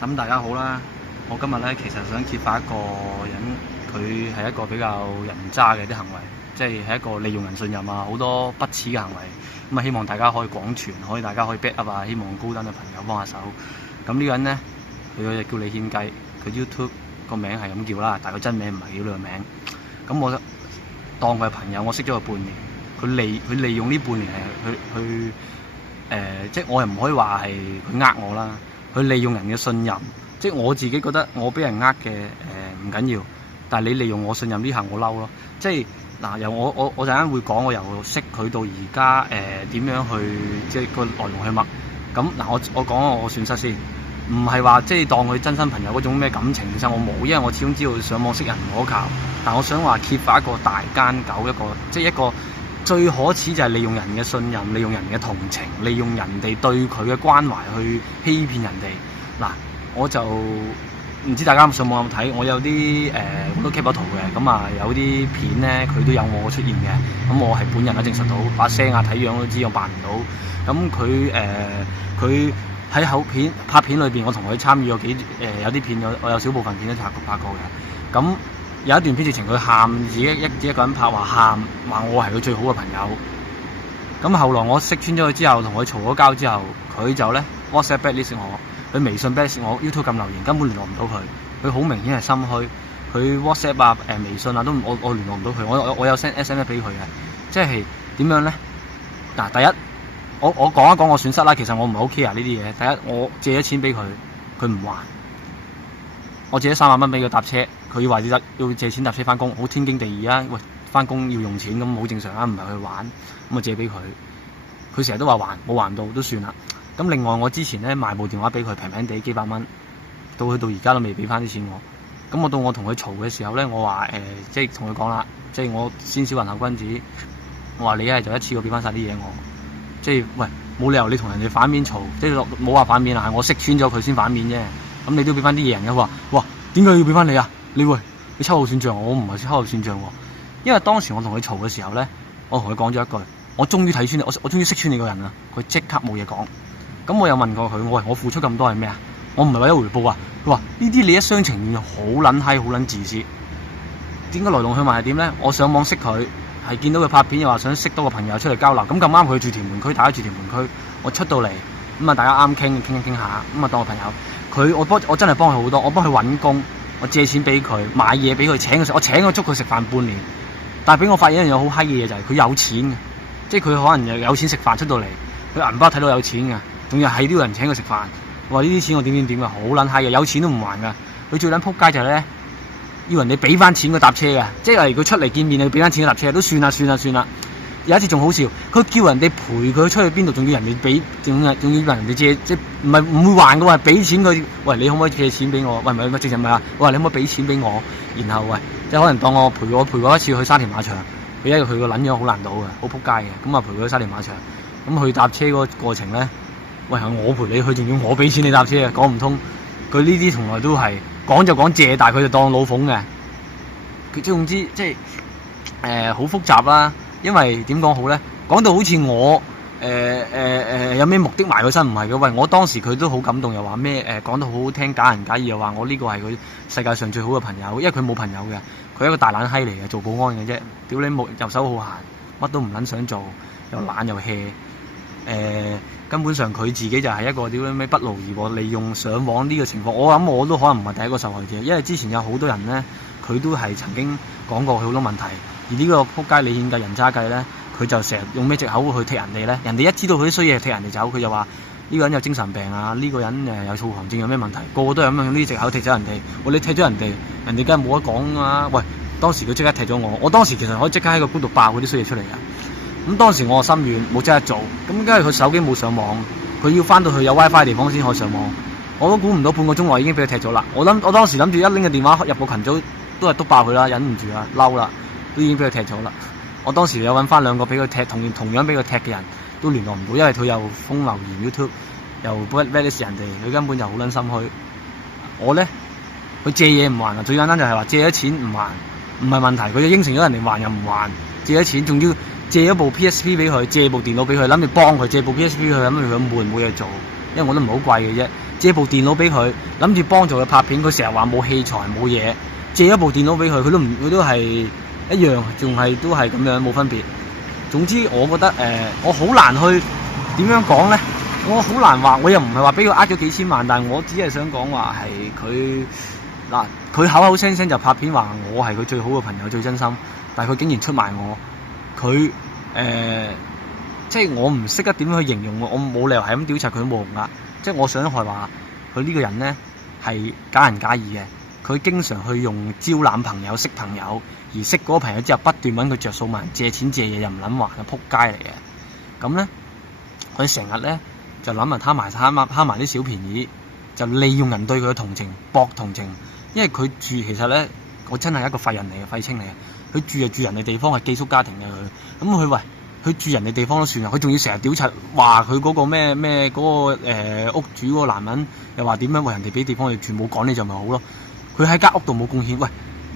咁大家好啦，我今日咧其實想揭發一個人，佢係一個比較人渣嘅啲行為，即係一個利用人信任啊，好多不恥嘅行為。咁啊，希望大家可以廣傳，大家可以 back up 啊，希望高登嘅朋友幫下手。咁呢個人咧，佢叫李獻計，佢 YouTube 個名係咁叫啦，但係佢真名唔係叫呢個名。咁我當佢係朋友，我識咗佢半年，佢利用呢半年係去即係我又唔可以話係佢呃我啦。佢利用人嘅信任，即係我自己覺得我俾人呃嘅唔緊要，但係你利用我信任呢下我嬲咯。即係嗱，由我陣間會講，我由識佢到而家點樣去，即係個來龍去脈。咁嗱，我講我損失先，唔係話即係當佢真心朋友嗰種咩感情上我冇，因為我始終知道上網識人唔可靠。但我想話揭發一個大奸狗，即係一個最可恥就係利用人嘅信任，利用人嘅同情，利用人哋對佢嘅關懷去欺騙人哋。嗱，我就唔知大家上網有冇睇，我有啲好多 keep 咗圖嘅，咁啊有啲片咧佢都有我出現嘅，咁我係本人都證實到，把聲啊睇樣都知我扮唔到。咁佢喺後片拍片裏邊，我同佢參與咗有啲片我有少部分片都拍過嘅。咁有一段片直情佢喊，自己一個人拍，話我係佢最好嘅朋友。咁後來我識穿咗佢之後，同佢嘈咗交之後，佢就咧 WhatsApp blacklist 我，佢微信 blacklist我 ，YouTube 撳留言根本聯絡唔到佢。佢好明顯係心虛，佢 WhatsApp 啊微信啊都我聯絡唔到佢。我有 send SMS 俾佢嘅，即係點樣咧？嗱，第一我講一講我損失啦。其實我唔係好 care 呢啲嘢。第一，我借咗錢俾佢，佢唔還。我借咗3萬蚊俾佢搭車，佢話要借錢搭車翻工，好天經地義啊！喂，翻工要用錢咁好正常啊，唔係去玩，咁啊借俾佢。佢成日都話還，冇還到都算啦。咁另外我之前咧賣部電話俾佢，平平地幾百蚊，到而家都未俾翻啲錢我。咁我同佢嘈嘅時候咧，我話即係同佢講啦，即係我先小人後君子。我話你一係就一次過俾翻晒啲嘢我，即係喂冇理由你同人哋反面嘈，即係冇話反面啊，係我識穿咗佢先反面啫。咁你都要俾翻啲嘢人嘅。佢話哇，點解要俾翻你啊？你秋後算賬，我唔係秋後算賬喎。因為當時我同佢嘈嘅時候咧，我同佢講咗一句，我終於睇穿你，我終於識穿你個人啦。佢即刻冇嘢講。咁我又問過佢，我付出咁多係咩啊？我唔係為咗回報啊。佢話呢啲你一廂情願，好撚閪，好撚自私。點解來龍去脈係點咧？我上網識佢，係見到佢拍片，又話想識多個朋友出嚟交流。咁咁啱佢住屯門區，大家住屯門區，我出到嚟咁啊，大家啱傾下，咁啊當個朋友。我真係幫佢好多，我幫佢揾工，我借錢俾佢，買嘢俾佢，請佢食，我請佢捉佢食飯半年。但係俾我發現一樣好閪嘅嘢就係佢有錢嘅，即係佢可能又有錢食飯出到嚟，佢銀包睇到有錢嘅，仲要係都有人請佢食飯。話呢啲錢我點啊，好撚閪嘅，有錢都唔還㗎。佢最撚撲街就係咧，要人哋俾翻錢佢搭車嘅，即係例如佢出嚟見面你俾翻錢佢搭車都算啦。有一次仲好笑，佢叫人哋陪佢出去邊度，仲要人哋俾，仲要人哋借，即係唔會還嘅喎，係俾錢佢。喂，你可唔可以借錢俾我？喂，唔係直情唔係啊！喂，你可唔可以俾錢俾我？然後喂，即係可能當我陪過一次去沙田馬場，因為佢個撚樣好難倒嘅，好撲街嘅。咁啊陪佢去沙田馬場，咁去搭車嗰個過程咧，喂，我陪你去，仲要我俾錢你搭車啊？講唔通。佢呢啲從來都係講就講借，但係佢就當老馮嘅。佢總之即係好複雜啦。因為點講好咧？講到好似我有咩目的埋佢身，唔係嘅。喂，我當時佢都好感動，又話咩講得好好聽，假仁假義，又話我呢個係佢世界上最好嘅朋友，因為佢冇朋友嘅，佢係一個大懶閪嚟嘅，做保安嘅啫。屌你冇遊手好閒，乜都唔撚想做，又懶又 hea。根本上佢自己就係一個屌你咩不勞而獲，利用上網呢個情況。我諗我都可能唔係第一個受害者，因為之前有好多人咧，佢都係曾經講過佢好多問題。而呢個撲街李獻計人渣計咧，佢就成日用咩藉口去踢人哋咧？人哋一知道佢啲衰嘢踢人哋走，佢就話呢個人有精神病啊，呢個人有躁狂症有咩問題？個個都係咁樣用呢啲藉口踢走人哋。你踢咗人哋，人哋梗係冇得講啊！喂，當時佢即刻踢咗我當時其實可以即刻喺個官度爆嗰啲衰嘢出嚟㗎。咁當時我心軟，冇即刻做。咁梗係佢手機冇上網，佢要翻到去有 WiFi 嘅地方先可以上網。我都估唔到半個鐘內已經俾佢踢咗啦。我當時諗住一拎個電話入個群組，都係篤爆佢啦，忍唔住啦，嬲啦。都已經俾佢踢咗啦！我當時有揾翻2個俾佢踢，同樣俾佢踢嘅人都聯絡唔到，因為佢又封留言 YouTube，又 blacklist 人哋，佢根本就好撚心虛。我咧，佢借嘢唔還啊！最簡單就係話借咗錢唔還，唔係問題，佢就應承咗人哋還又唔還，借咗錢仲要借咗部 PSP 俾佢，借部電腦俾佢，諗住幫佢借部 PSP 佢，諗住佢悶冇嘢做，因為我都唔係好貴嘅啫。借部電腦俾佢，諗住幫助佢拍片。佢成日話冇器材冇嘢，借一部電腦俾佢，佢都係一樣，都係咁樣冇分別。總之我覺得我好難去點樣講咧，我好難話，我又唔係話俾佢呃咗幾千萬，但係我只係想講話係佢嗱，佢口口聲聲就拍片話我係佢最好嘅朋友最真心，但係佢竟然出賣我，佢即係我唔識得點樣去形容，我冇理由係咁屌柒佢都冇用噶。即係我想係話佢呢個人咧係假仁假義嘅，佢經常去用招攬朋友識朋友，而識嗰個朋友之後不斷揾佢着數問人借錢借嘢又唔撚還嘅撲街嚟嘅。咁咧佢成日咧就諗貪埋啲小便宜，就利用人對佢嘅同情博同情。因為佢住其實咧，我真係一個廢人嚟嘅，廢青嚟嘅。佢住就住人哋地方，係寄宿家庭嘅佢。咁佢住人哋地方都算啦，佢仲要成日屌柒話佢嗰個咩嗰個屋主嗰個男人，又話點樣為人哋俾地方，佢全部趕你就咪好咯。佢喺間屋度冇貢獻，喂，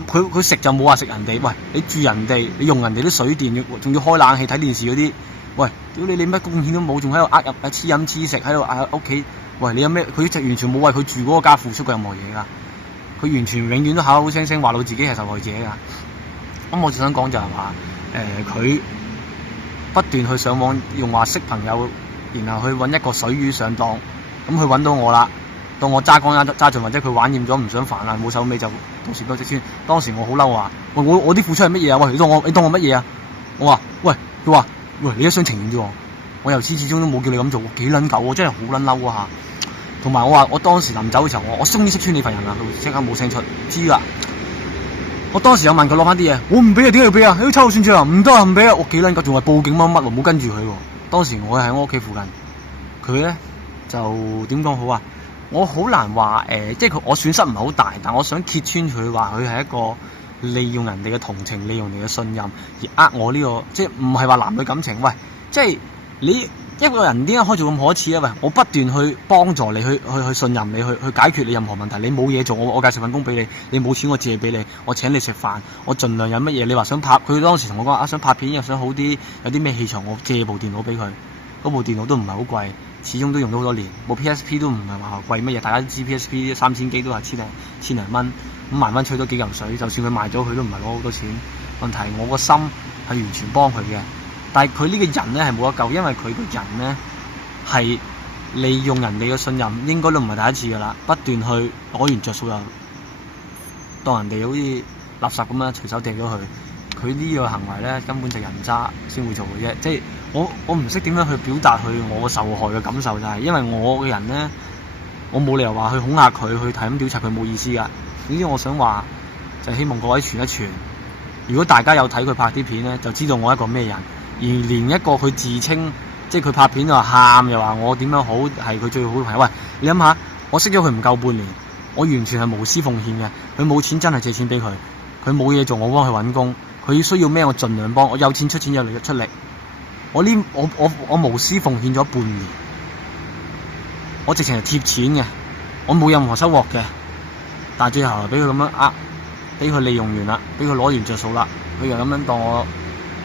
佢食就冇話食人哋，喂，你住人哋，你用人哋啲水電，仲要開冷氣睇電視嗰啲，喂，屌你乜貢獻都冇，仲喺度黐飲黐食喺度屋企，喂，你有咩？佢就完全冇為佢住嗰個家付出過任何嘢噶。佢完全永遠都口口聲聲話到自己係受害者噶。咁我就想講就係話，佢不斷去上網用話識朋友，然後去揾一個水魚上當，咁佢揾到我啦，到我揸光揸盡，或者佢玩厭咗唔想煩啦，冇手尾就到時多隻穿。當時我好嬲啊！喂，我啲付出係乜嘢啊？喂，你當我乜嘢啊？我話喂，佢話喂，你一廂情願啫喎，我由始至終都冇叫你咁做，幾撚狗，我真係好撚嬲啊！同埋我話我當時臨走嘅時候，我終於識穿你份人啦，佢即刻冇聲出，知啦。我當時有問佢攞翻啲嘢，我唔俾啊，點解要俾啊？你抽算賬啊？唔得啊，唔俾啊！我幾撚狗，仲係報警乜喎，冇跟住佢喎。當時我係喺我屋企附近，佢咧就點講好啊？我好難話即係我損失唔係好大，但我想揭穿佢話佢係一個利用人哋嘅同情，利用人哋嘅信任而我呢個，即係唔係話男女感情？喂，即係你。一個人點解可以做咁可恥啊？喂，我不斷去幫助你，去信任你，去解決你任何問題。你冇嘢做，我介紹份工俾你，你冇錢我借俾你，我請你食飯，我盡量有乜嘢。你話想拍，佢當時同我講想拍片又想好啲，有啲咩器材我借部電腦俾佢。嗰部電腦都唔係好貴，始終都用咗好多年。部 PSP 都唔係話貴乜嘢，大家都知 PSP 3000幾都係千零蚊，5萬蚊吹多幾嚿水。就算佢賣咗，佢都唔係攞好多錢。問題我個心係完全幫佢嘅。但係佢呢個人咧係冇得救，因為佢個人咧係利用人哋嘅信任，應該都唔係第一次噶啦，不斷去攞完着數又當人哋好似垃圾咁樣隨手掟咗佢。佢呢個行為咧根本就人渣先會做嘅啫。即係我唔識點樣去表達去我受害嘅感受，就係因為我嘅人咧，我冇理由話去恐嚇佢，去睇咁調查佢冇意思噶。總之我想話就係希望各位傳一傳，如果大家有睇佢拍啲片咧，就知道我一個咩人。而連一個佢自稱，即係佢拍片就話喊，又話我點樣好，係佢最好嘅朋友。喂，你諗下，我識咗佢唔夠半年，我完全係無私奉獻嘅。佢冇錢真係借錢俾佢，佢冇嘢做我幫佢揾工，佢需要咩我盡量幫，我有錢出錢有力出力。我無私奉獻咗半年，我直情係貼錢嘅，我冇任何收穫嘅。但係最後俾佢咁樣俾佢利用完啦，俾佢攞完着數啦，佢又咁樣當我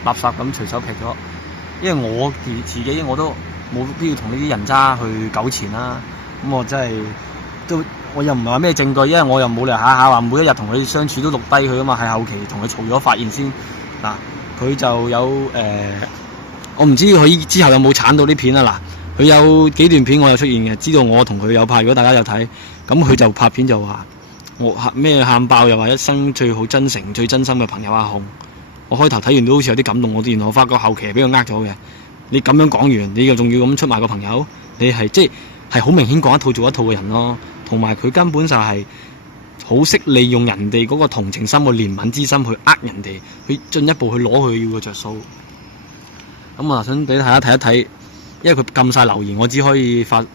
垃圾咁隨手劈咗，因為我自己我都冇必要同呢啲人渣去糾纏啦。咁我真係我又唔係話咩證據，因為我又冇理由下下話每一日同佢相處都錄低佢啊嘛。係後期同佢嘈咗發現先嗱，佢就有我唔知佢之後有冇鏟到啲片啊嗱。佢有幾段片我有出現嘅，知道我同佢有拍。如果大家有睇，咁佢就拍片就話我喊爆，又話一生最好真誠最真心嘅朋友阿紅。我開頭睇完都好似有啲感動，然後我發覺後期俾佢呃咗嘅。你咁樣講完，你又仲要咁出賣個朋友，你係即係好明顯講一套做一套嘅人咯。同埋佢根本就係好識利用人哋嗰個同情心、個憐憫之心去呃人哋，去進一步去攞佢要嘅着數。咁我想俾大家睇一睇，因為佢撳晒留言，我只可以發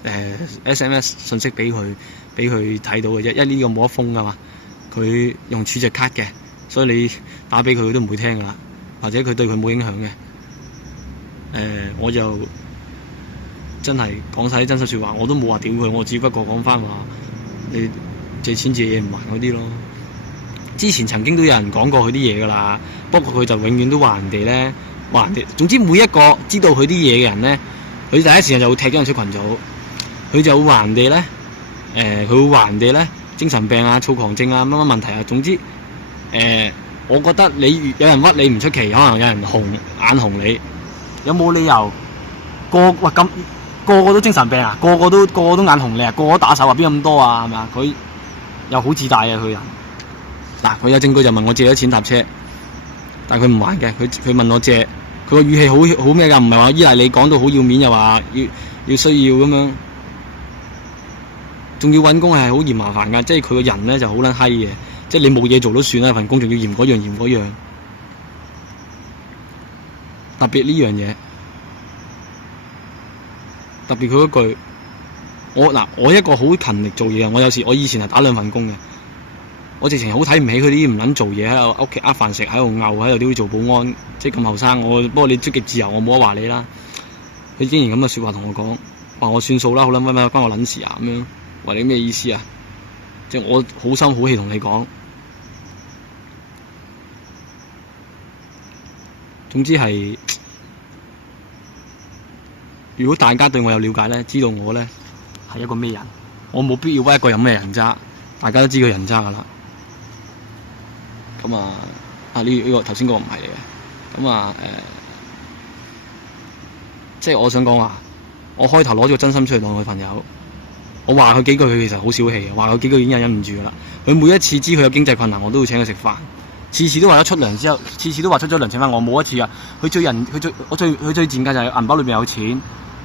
SMS 信息俾佢睇到嘅啫。因為呢個冇得封噶嘛，佢用儲值卡嘅。所以你打俾佢都唔會聽噶啦，或者佢對佢冇影響嘅。我就真係講晒啲真實説話，我都冇話屌佢，我只不過講翻話你借錢借嘢唔還嗰啲咯。之前曾經都有人講過佢啲嘢噶啦，不過佢就永遠都話人哋咧，話人哋。總之每一個知道佢啲嘢嘅人咧，佢第一時間就會踢咗人出群組，佢就會話人哋咧佢會話人哋咧精神病啊、躁狂症啊、乜乜問題啊，總之我覺得有人屈你唔出奇，可能有人眼紅你，有冇理由個個都精神病啊？個個都眼紅你啊？個個都打手啊？邊咁多啊？係咪啊？佢又好自大啊！佢人嗱，佢有證據就問我借咗錢搭車，但係佢唔還嘅，佢問我借，佢個語氣好咩㗎？唔係話依賴你講到好要面，又話要需要咁樣，仲要揾工係好嫌麻煩㗎，即係佢個人咧就好撚閪嘅，即係你冇嘢做都算啦，份工仲要嫌嗰樣，特別呢樣嘢。特別佢嗰句，我一個好勤力做嘢嘅，我以前係打2份工嘅，我直情好睇唔起佢啲唔撚做嘢喺度屋企呃飯食，喺度漚，喺度都做保安，即係咁後生。不過你積極自由，我冇得話你啦。佢竟然咁嘅説話同我講，話我算數啦，好撚乜關我撚事啊咁樣，話你咩意思啊？即係我好心好氣同你講，總之係。如果大家對我有了解咧，知道我咧係一個咩人，我冇必要屈一個人咩人渣，大家都知佢人渣噶啦。咁呢個頭先嗰個唔係嚟嘅。咁即係我想講話，我開頭攞咗個真心出嚟當佢朋友，我話佢幾句，佢其實好小氣嘅，話佢幾句已經忍唔住噶啦。佢每一次知佢有經濟困難，我都會請佢食飯，次次都話咗出糧之後，次次都話出咗糧請翻我，冇一次啊。佢最賤格就係銀包裏邊有錢。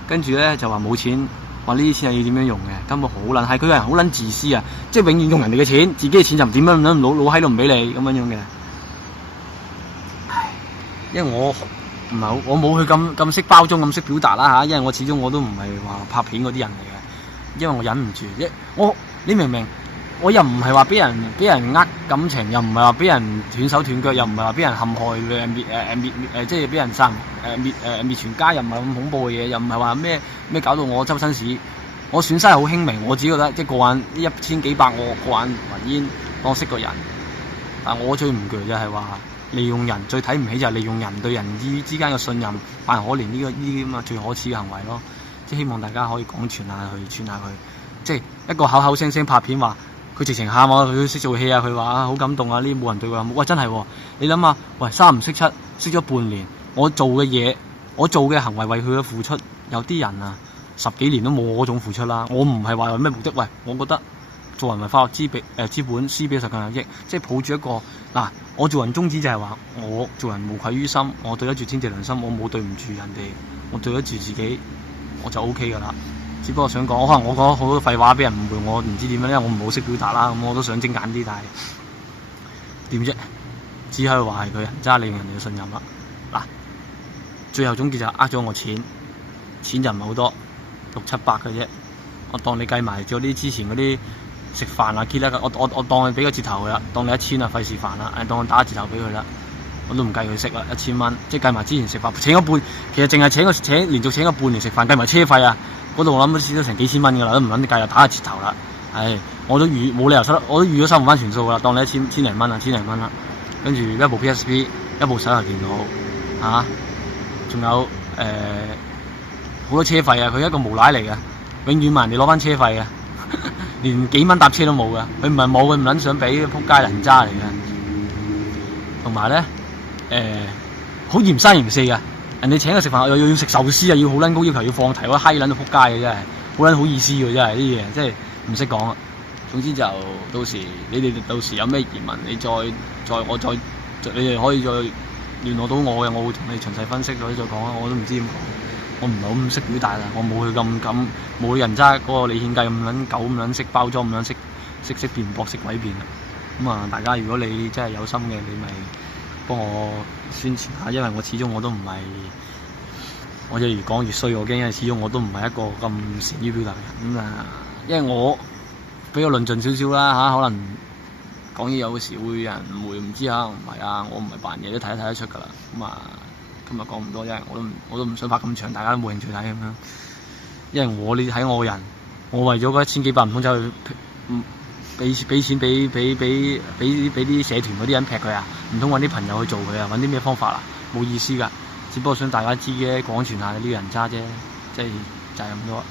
跟住咧就話冇錢，話呢啲錢係要點樣用嘅，根本好撚係佢個人好撚自私啊！即係永遠用人哋嘅錢，自己嘅錢就點樣老閪都唔俾你咁樣嘅。因為我唔係我冇佢咁識包裝咁識表達啦嚇，因為我始終我都唔係話拍片嗰啲人嚟嘅，因為我忍唔住，你明唔明？我又唔係話俾人呃感情，又唔係話俾人斷手斷腳，又唔係話俾人陷害即係俾人殺滅全家，又唔係咁恐怖嘅嘢，又唔係話咩搞到我周身屎，我損失係好輕微，我只覺得即係過眼1千幾百，我過眼雲煙當識個人，但我最唔鋸就係話利用人，最睇唔起就係利用人對人之間嘅信任扮可憐呢啲咁啊最可恥嘅行為咯，即係希望大家可以廣傳下去，傳下佢，即係一個口口聲聲拍片話。佢直情喊啊！佢識做戲啊！佢話好感動啊！呢啲冇人對佢好，喂真係喎！你諗下，喂3唔識7，識咗半年，我做嘅行為為佢嘅付出，有啲人啊10幾年都冇我嗰種付出啦。我唔係話有咩目的，喂，我覺得做人為快樂之本，施比受更有益，即係抱住一個我做人宗旨就係話，我做人無愧於心，我對得住天地良心，我冇對唔住人哋，我對得住自己，我就 OK 噶啦。只不過想講，可能我講好多廢話俾人誤會，我唔知點樣，因為我唔好識表達啦。咁我都想精簡啲，但係點啫？只可以話係佢人渣利用人哋嘅信任啦。最後總結就呃咗我錢就唔係好多，600-700嘅啫。我當你計埋咗啲之前嗰啲食飯啊、結啦，我當你俾個折頭佢啦，當你1000啊，費事煩啦，當我打個折頭俾佢啦。我都唔計佢食啦，1000蚊，即係計埋之前食飯請咗半，其實淨係連續請咗半年食飯，計埋車費啊，嗰度我諗都蝕咗成幾千蚊噶啦，都唔撚計啦，打下折頭啦，我都冇理由我都預咗收唔翻全數噶啦，當你千零蚊啦，跟住一部 PSP， 一部手提電腦，仲有好多車費啊，佢一個無賴嚟嘅，永遠問人哋攞翻車費嘅，連幾蚊搭車都冇噶，佢唔係冇，佢唔撚想俾，仆街人渣嚟嘅，同埋咧。好嫌三嫌四嘅，人哋請佢食飯又要食壽司啊，要好撚高要求，要放題，我閪撚到仆街嘅真係，好撚好意思嘅真係啲嘢，真係唔識講啊。總之就到時你哋到時有咩疑問，你哋可以再聯絡到我嘅，我會同你詳細分析咗再講啊。我都唔知點講，我唔係好咁識表達啊，我冇佢咁冇人渣嗰個李獻計咁撚狗咁撚識包裝咁撚識辯駁識詭辯啊。大家如果你真係有心嘅，你咪幫我宣傳下，因為我始終我都唔係，我越講越衰，我驚，因為始終我都唔係一個咁善於表達嘅人因為我比較論盡少少啦可能講嘢有時會有人誤會，唔知唔係啊，我唔係扮嘢都睇得出㗎啦。今日講唔多，因為我都唔想拍咁長，大家都冇興趣睇咁樣。因為你睇我個人，我為咗嗰1000幾百唔通走去俾錢俾啲社團嗰啲人劈佢啊？唔通揾啲朋友去做佢啊？揾啲咩方法啊？冇意思㗎，只不過想大家知嘅，廣傳下呢個人渣啫，即係就係咁多。